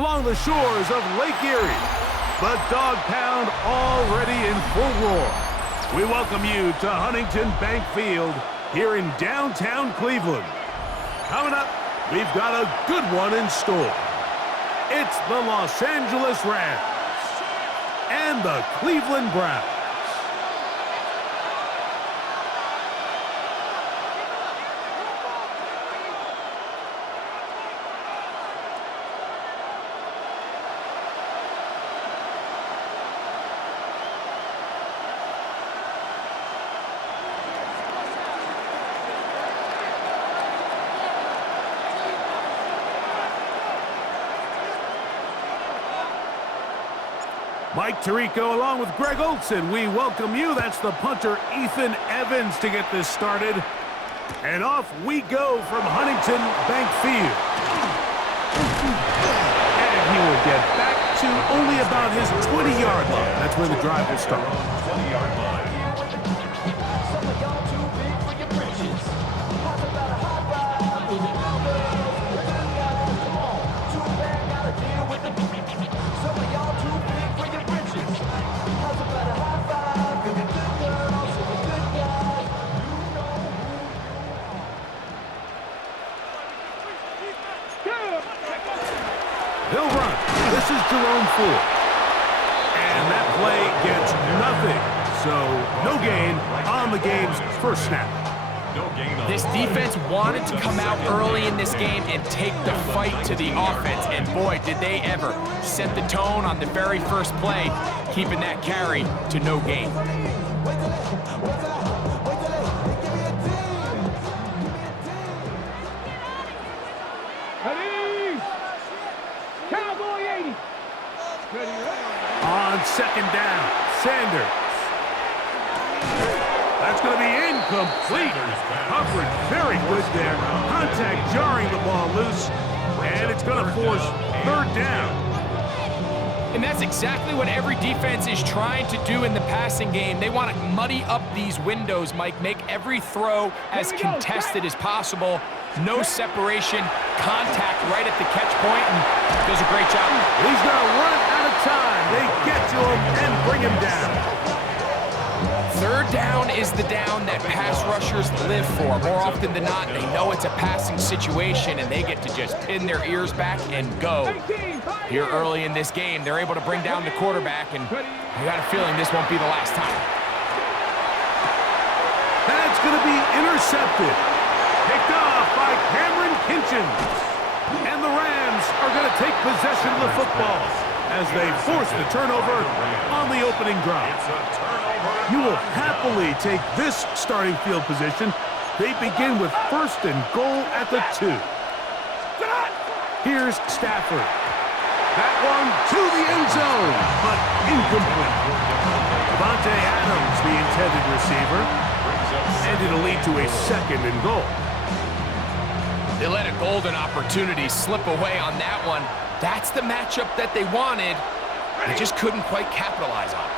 along the shores of Lake Erie. The Dog Pound already in full roar. We welcome you to Huntington Bank Field here in downtown Cleveland. Coming up, we've got a good one in store. It's the Los Angeles Rams and the Cleveland Browns. Mike Tirico along with Greg Olson. We welcome you. That's the punter, Ethan Evans, to get this started. And off we go from Huntington Bank Field. And he will get back to only about his 20-yard line. That's where the drive will start. 20-yard line. He'll run. This is Jerome Ford. And that play gets nothing. So no gain on the game's first snap. This defense wanted to come out early in this game and take the fight to the offense. And boy, did they ever set the tone on the very first play, keeping that carry to no gain. On second down, Sanders. That's going to be incomplete. Coverage very good there. Contact jarring the ball loose, and it's going to force third down. And that's exactly what every defense is trying to do in the passing game. They want to muddy up these windows, Mike, make every throw as contested as possible. No separation, contact right at the catch point, and does a great job. He's going to run out of time. They get to him and bring him down. Third down is the down that pass rushers live for. More often than not, they know it's a passing situation, and they get to just pin their ears back and go. Here early in this game, they're able to bring down the quarterback, and I got a feeling this won't be the last time. That's going to be intercepted. Picked off by Cameron Kinchins. And the Rams are going to take possession of the football as they force the turnover on the opening drive. You will happily take this starting field position. They begin with first and goal at the 2. Here's Stafford. That one to the end zone, but incomplete. Devontae Adams, the intended receiver, and it'll lead to a second and goal. They let a golden opportunity slip away on that one. That's the matchup that they wanted. They just couldn't quite capitalize on it.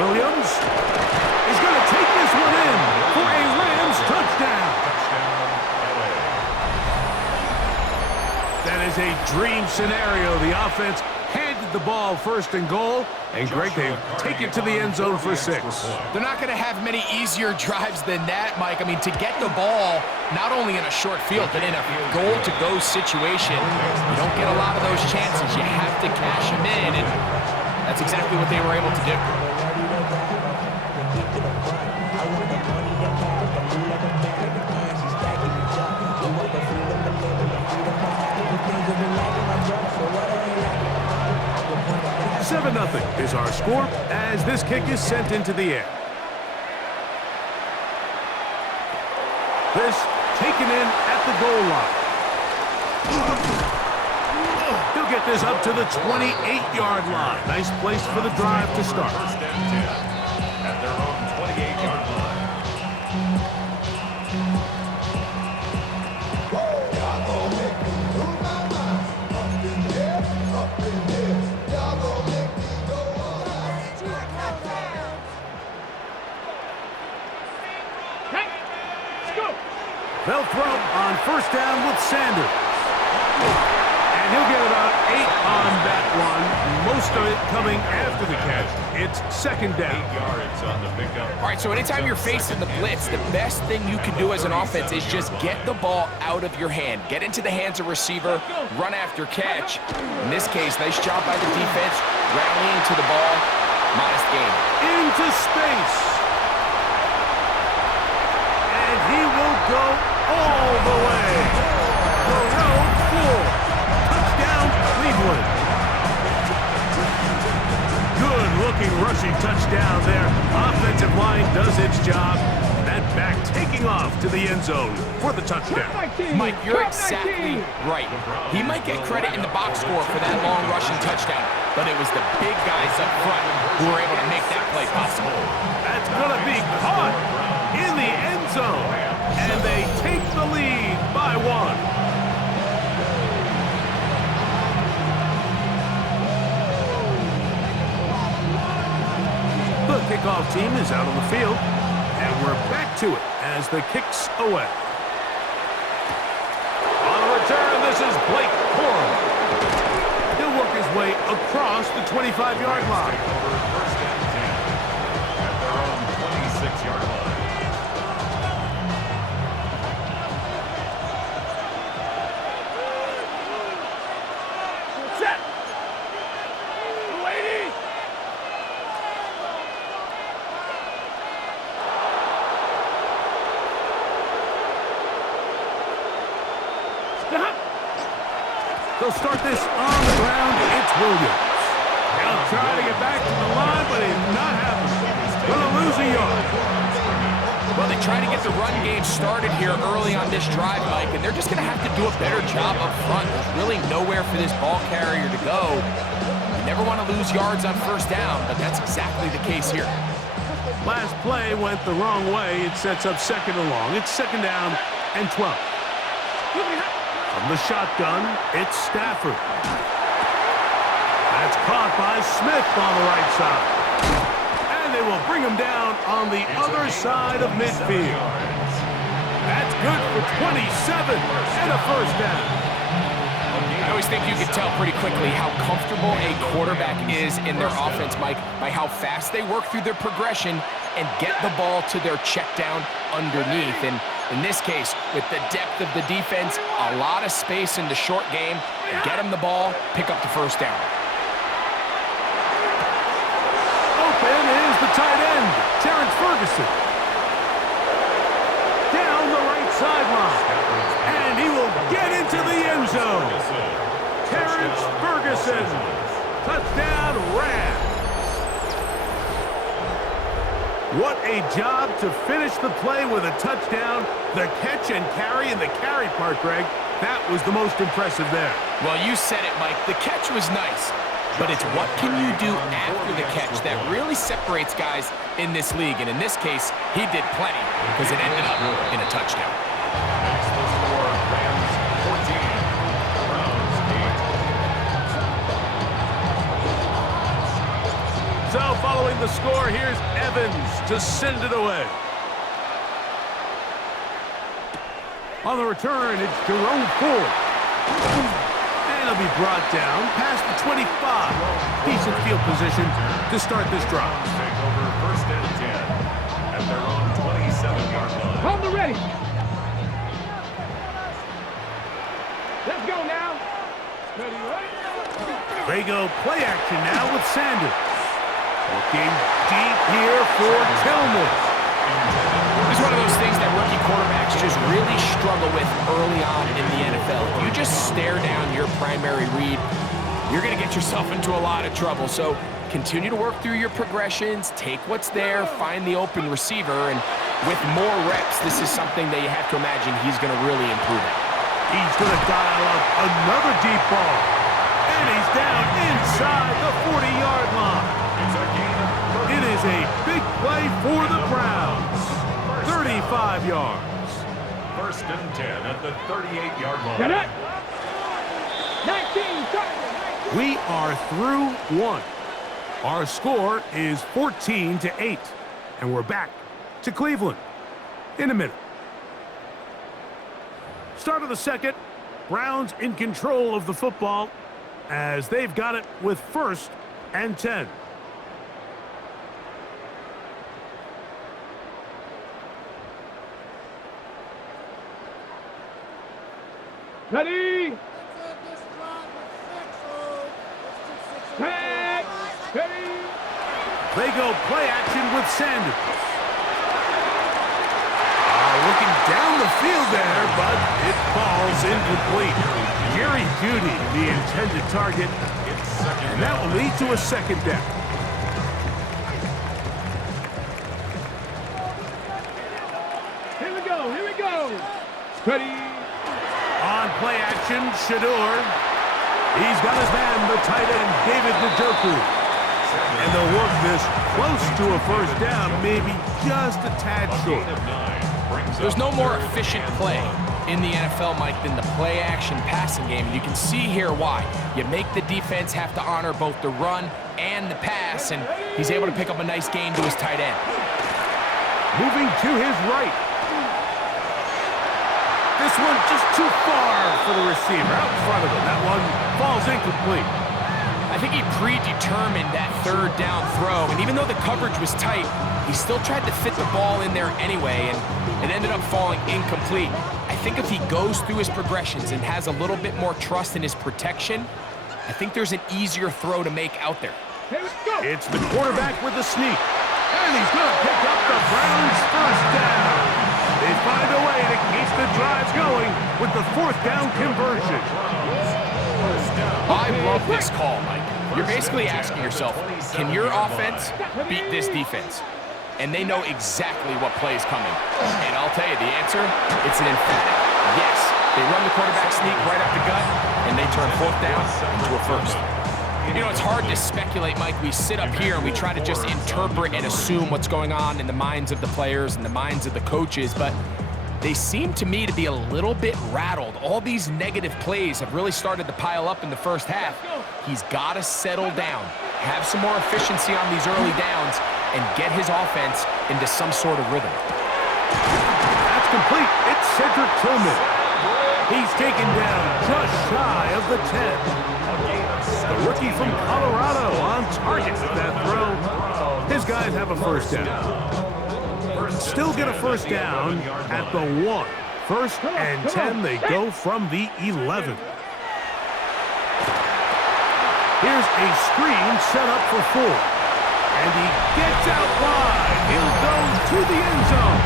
Williams is going to take this one in for a Rams touchdown. That is a dream scenario. The offense handed the ball first and goal, and Greg, they take it to the end zone for 6. They're not going to have many easier drives than that, Mike. I mean, to get the ball not only in a short field, but in a goal-to-go situation, you don't get a lot of those chances. You have to cash them in, and that's exactly what they were able to do. Nothing is our score as this kick is sent into the air. This taken in at the goal line. He'll get this up to the 28-yard line. Nice place for the drive to start. At their own 28-yard line. They'll throw on first down with Sanders. And he'll get about 8 on that one, most of it coming after the catch. It's second down. 8 yards on the pickup. All right, so anytime you're facing the blitz, the best thing you can do as an offense is just get the ball out of your hand. Get into the hands of receiver, run after catch. In this case, nice job by the defense, rallying to the ball. Modest gain. Into space. And he will go all the way. The road full. Touchdown, Cleveland. Good-looking rushing touchdown there. Offensive line does its job. That back taking off to the end zone for the touchdown. Mike, you're exactly right. He might get credit in the box score for that long rushing touchdown, but it was the big guys up front who were able to make that play possible. That's going to be caught in the end zone, and they take the lead by 1. The kickoff team is out on the field, and we're back to it as the kick's away. On the return, this is Blake Corum. He'll work his way across the 25-yard line. First and 10 at their own 26-yard line. Set. Lady. They'll start this on the ground. It's Williams. They'll try to get back to the line, but it's not happening. Going to lose a yard. Well, they try to get the run game started here early on this drive, Mike, and they're just going to have to do a better job up front. There's really nowhere for this ball carrier to go. You never want to lose yards on first down, but that's exactly the case here. Last play went the wrong way. It sets up second and long. It's second down and 12. From the shotgun, it's Stafford. That's caught by Smith on the right side. And they will bring him down on the other side of midfield. That's good for 27 and a first down. I always think you can tell pretty quickly how comfortable a quarterback is in their offense, Mike, by how fast they work through their progression and get the ball to their check down underneath. And in this case, with the depth of the defense, a lot of space in the short game, get them the ball, pick up the first down. Open is the tight end, Terrence Ferguson. Down the right sideline. And he will get into the end zone. Terrence Ferguson. Touchdown, Rams. What a job to finish the play with a touchdown. The catch and carry, and the carry part, Greg, that was the most impressive there. Well, you said it, Mike. The catch was nice, but it's what can you do after the catch that really separates guys in this league. And in this case, he did plenty because it ended up in a touchdown. Next, the score, Rams 14, Browns 8. So following the score, here's Evans to send it away. On the return, it's Jerome Ford. And he'll be brought down past the 25. Decent field position to start this drive. Take over first and 10 at their own 27-yard line. Hold the ready. Let's go now. Ready, right? They go play action now with Sanders. Looking deep here for Tillman. It's one of those things that rookie quarterbacks just really struggle with early on in the NFL. If you just stare down your primary read, you're going to get yourself into a lot of trouble. So continue to work through your progressions, take what's there, find the open receiver, and with more reps, this is something that you have to imagine he's going to really improve at. He's going to dial up another deep ball. And he's down inside the 40-yard line. It is a big play for the Browns. 35 yards. First and 10 at the 38-yard line. Get it? 19, start. We are through one. Our score is 14-8. And we're back to Cleveland in a minute. Start of the second. Browns in control of the football as they've got it with 1st and 10. Ready? Tag. Ready? They go play action with Sanders. Looking down the field there, but it falls incomplete. Jerry Jeudy, the intended target, and that will lead to a 2nd down. Here we go. Here we go. Ready? On play action, Shador. He's got his man, the tight end, David Njoku. And they'll work this close to a 1st down, maybe just a tad short. There's no more efficient play in the NFL, Mike, than the play-action passing game. And you can see here why. You make the defense have to honor both the run and the pass, and he's able to pick up a nice gain to his tight end. Moving to his right. This one just too far for the receiver. Out in front of him. That one falls incomplete. I think he predetermined that 3rd down throw, and even though the coverage was tight, he still tried to fit the ball in there anyway, and it ended up falling incomplete. I think if he goes through his progressions and has a little bit more trust in his protection, I think there's an easier throw to make out there. Here we go. It's the quarterback with the sneak, and he's going to pick up the Browns' 1st down. They find a way to keep the drive going with the 4th down conversion. I love this call, Mike. You're basically asking yourself, can your offense beat this defense? And they know exactly what play is coming. And I'll tell you the answer, it's an emphatic yes. They run the quarterback sneak right up the gut, and they turn 4th down into a 1st. You know, it's hard to speculate, Mike. We sit up here and we try to just interpret and assume what's going on in the minds of the players and the minds of the coaches, but they seem to me to be a little bit rattled. All these negative plays have really started to pile up in the 1st half. He's got to settle down, have some more efficiency on these early downs, and get his offense into some sort of rhythm. That's complete. It's Cedric Tillman. He's taken down just shy of the 10. The rookie from Colorado on target with that throw. His guys have a 1st down. Still get a 1st down at the 1. 1st and 10, they go from the 11. Here's a screen set up for 4. And he gets out wide. He'll go to the end zone.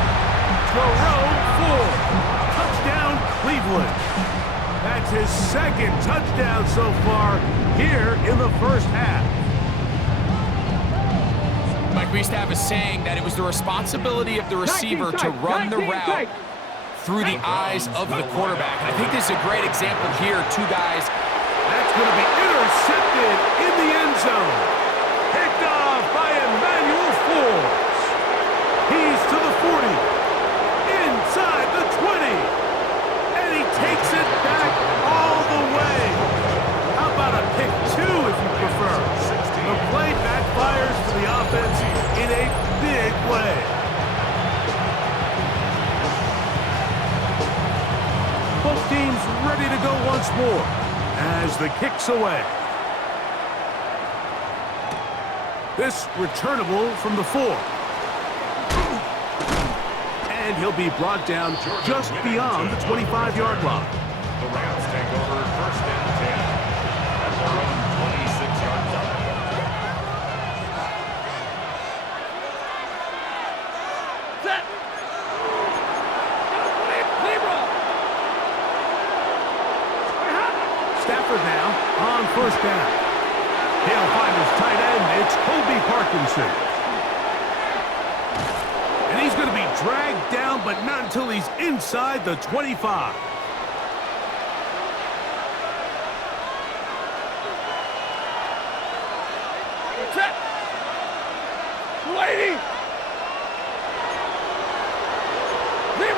Jerome Ford. Touchdown, Cleveland. That's his 2nd touchdown so far here in the 1st half. Mike, we used to have a saying that it was the responsibility of the receiver to run the route through the eyes of the quarterback. And I think this is a great example here. 2 guys. That's going to be intercepted in the end zone. Picked off by Emmanuel Forbes. He's to the 40. Inside the 20. And he takes it back all the way. How about a pick 2 if you prefer? The play backfires for the offense in a big way. Both teams ready to go once more as the kick's away. This returnable from the 4. And he'll be brought down just beyond the 25-yard line. The Rams take over 1st and 10 at their own 26-yard line. Set. Stafford now on 1st down. He'll find his tight end. It's Colby Parkinson. And he's going to be dragged down, but not until he's inside the 25. Set. Lady. 0.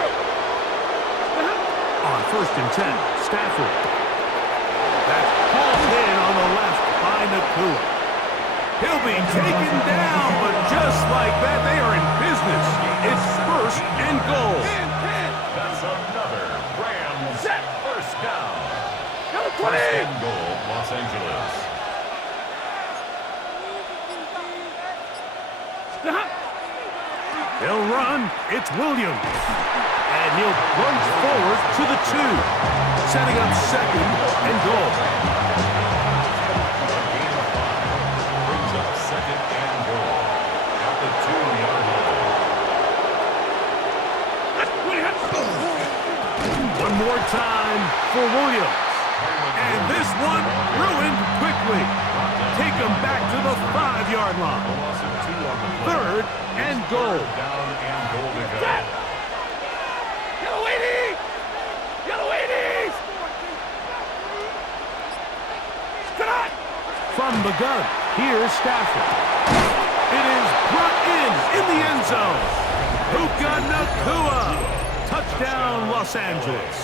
On 1st and 10, Stafford. That's called in on the left by Nakua. He'll be taken down, but just like that, they are in business. It's 1st and goal. That's another Rams First and goal, Los Angeles. They'll run. It's Williams. And he'll plunge forward to the 2. Setting up second and goal. Gain of 5. Brings up second and goal. At the 2-yard line. One more time for Williams. And this one ruined quickly. Take him back to the 5-yard line. Loss of 2 on the play. Third and goal. Down and goal to go. From the gun, here's Stafford. It is brought in the end zone. Puka Nacua. Touchdown, Los Angeles.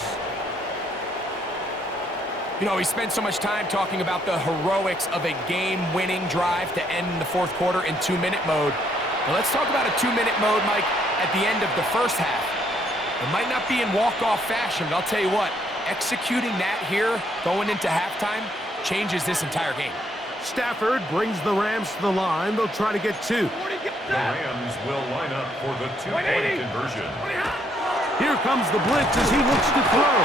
You know, we spent so much time talking about the heroics of a game-winning drive to end the fourth quarter in 2-minute mode. Now let's talk about a 2-minute mode, Mike, at the end of the first half. It might not be in walk-off fashion, but I'll tell you what, executing that here, going into halftime, changes this entire game. Stafford brings the Rams to the line. They'll try to get 2. The Rams will line up for the 2-point conversion. Here comes the blitz as he looks to throw.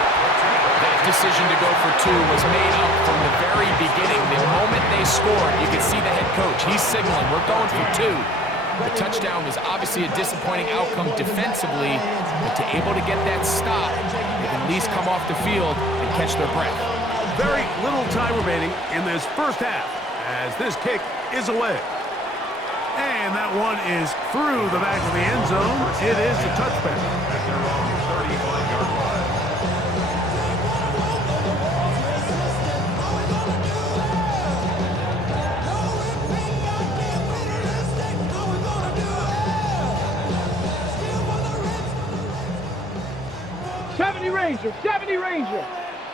That decision to go for 2 was made up from the very beginning. The moment they scored, you could see the head coach. He's signaling, we're going for 2. The touchdown was obviously a disappointing outcome defensively, but to able to get that stop, they can at least come off the field and catch their breath. Very little time remaining in this first half as this kick is away. And that one is through the back of the end zone. It is a touchback. At their own 35-yard line. Ranger, 70 Ranger.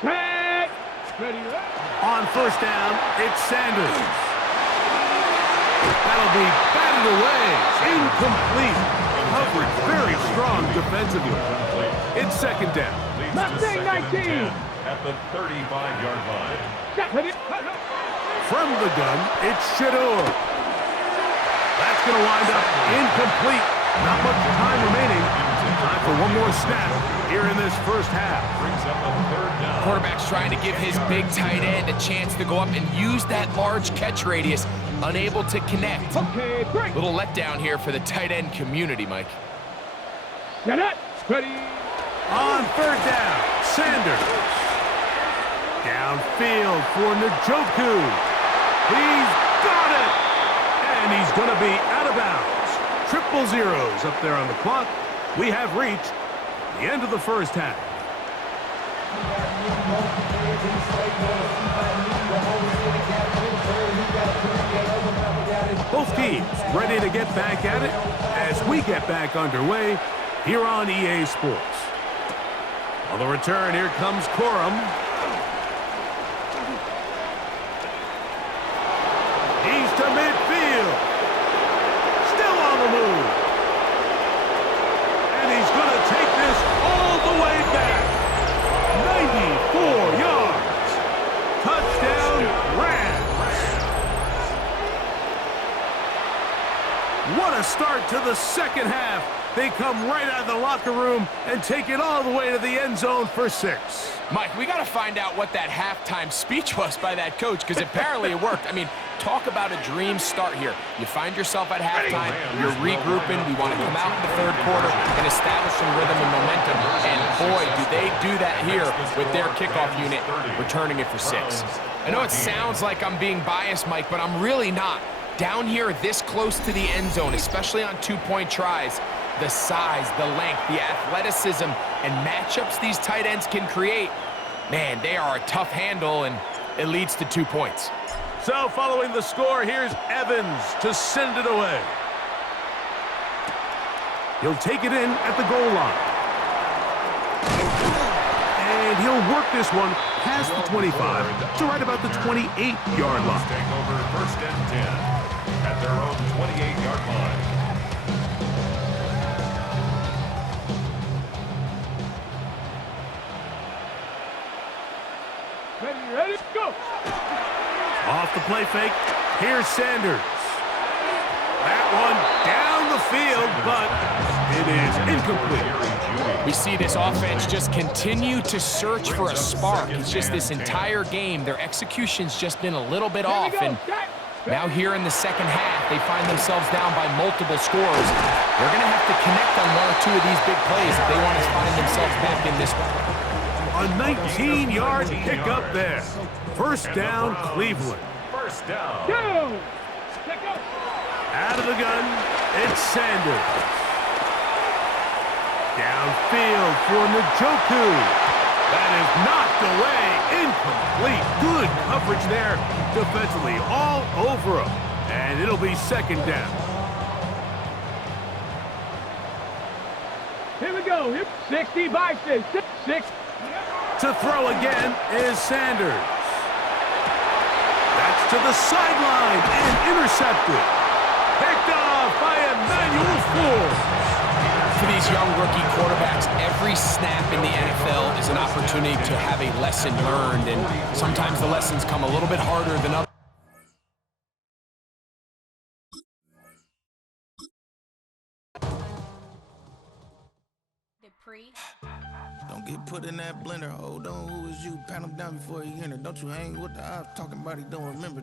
Back. Ready. On first down, it's Sanders. That'll be batted away. Incomplete. Coverage very strong defensively. It's second down. Mustang 19. At the 35-yard line. From the gun, it's Shador. That's going to wind up incomplete. Not much time remaining. Time for one more snap here in this first half. Brings up a third down. Quarterback's trying to give his big tight end a chance to go up and use that large catch radius. Unable to connect. Okay, break. Little letdown here for the tight end community, Mike. Get it. Ready. On third down, Sanders. Downfield for Njoku. He's got it. And he's going to be out of bounds. Triple zeros up there on the clock. We have reached the end of the first half. Both teams ready to get back at it as we get back underway here on EA Sports. On the return, here comes Corum. He's to midfield. Still on the move. And he's going to take this all the way back. 94 yards. Touchdown, Rams. What a start to the second half. They come right out of the locker room and take it all the way to the end zone for 6. Mike, we got to find out what that halftime speech was by that coach, because apparently it worked. I mean, talk about a dream start here. You find yourself at halftime, you're regrouping, we want to come out in the third quarter and establish some rhythm and momentum. And boy, do they do that here with their kickoff unit, returning it for 6. I know it sounds like I'm being biased, Mike, but I'm really not. Down here this close to the end zone, especially on 2-point tries, the size, the length, the athleticism, and matchups these tight ends can create, man, they are a tough handle, and it leads to 2 points. So following the score, here's Evans to send it away. He'll take it in at the goal line. And he'll work this one past the 25 to right about the 28-yard line. Take over first and 10 at their own 28-yard line. Ready, ready. off the play fake. Here's Sanders. That one down the field, but it is incomplete. We see this offense just continue to search for a spark. It's just this entire game, their execution's just been a little bit off. And now here in the second half, they find themselves down by multiple scores. They're going to have to connect on one or two of these big plays if they want to find themselves back in this one. A 19-yard pickup there. First down, Cleveland. First down. Go! Out of the gun, it's Sanders. Downfield for Njoku. That is knocked away. Incomplete. Good coverage there defensively, all over him. And it'll be second down. Here we go. 60 by 6. To throw again is Sanders. That's to the sideline and intercepted. Picked off by Emmanuel Ford. For these young rookie quarterbacks, every snap in the NFL is an opportunity to have a lesson learned, and sometimes the lessons come a little bit harder than others. Don't get put in that blender. Hold on, who is you? Pat him down before he enter. Don't you hang with the ops talking about he don't remember.